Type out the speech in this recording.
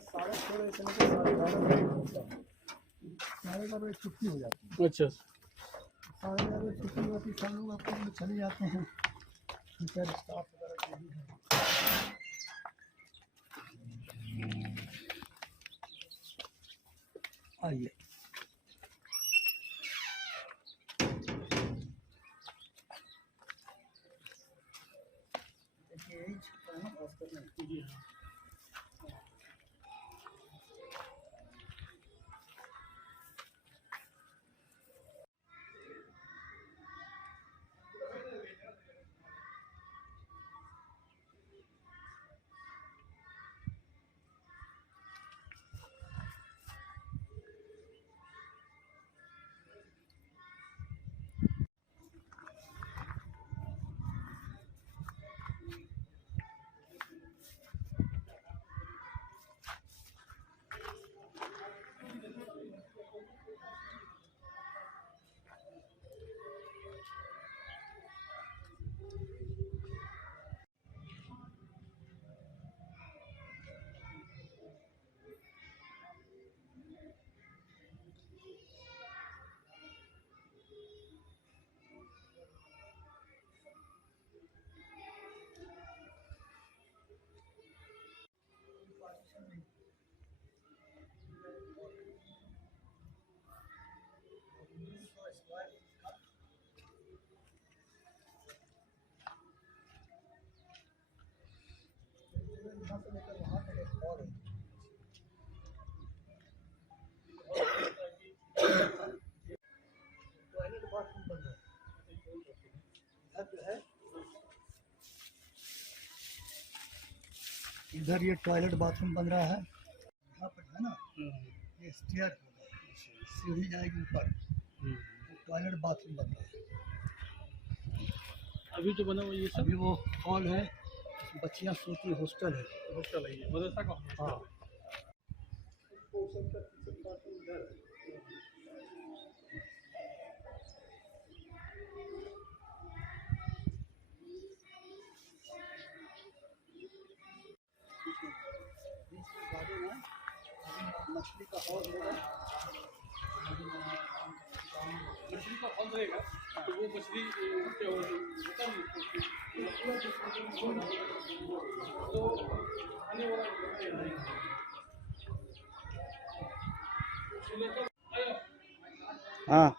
साढ़े 6 बजे से लेकर 11:30 होता है। 11:30 बजे छुट्टी हो जाती है। अच्छा 11:30 बजे छुट्टी होती है, सब लोग अपने चले जाते हैं। टीचर स्टाफ वगैरह जो भी है। आइए देखिए यही छुट्टा है ना भास्कर में। जी हाँ। यहाँ से लेकर वहाँ तक एक हॉल है। टॉयलेट बाथरूम बन रहा है। इधर जो है, इधर ये टॉयलेट बाथरूम बन रहा है। यहाँ पर है ना, ये स्टेयर होगा, सीढ़ी जाएगी ऊपर, टॉयलेट बाथरूम बन रहा है। अभी जो बना हुआ ये सब अभी वो हॉल है, बच्चियाँ सोती, हॉस्टल है। हॉस्टल है, ये मदरसा का हॉस्टल हाँ। है। मछली का हॉल होगा। मछली का हॉल रहेगा, तो वो मछली क्या होता है। हाँ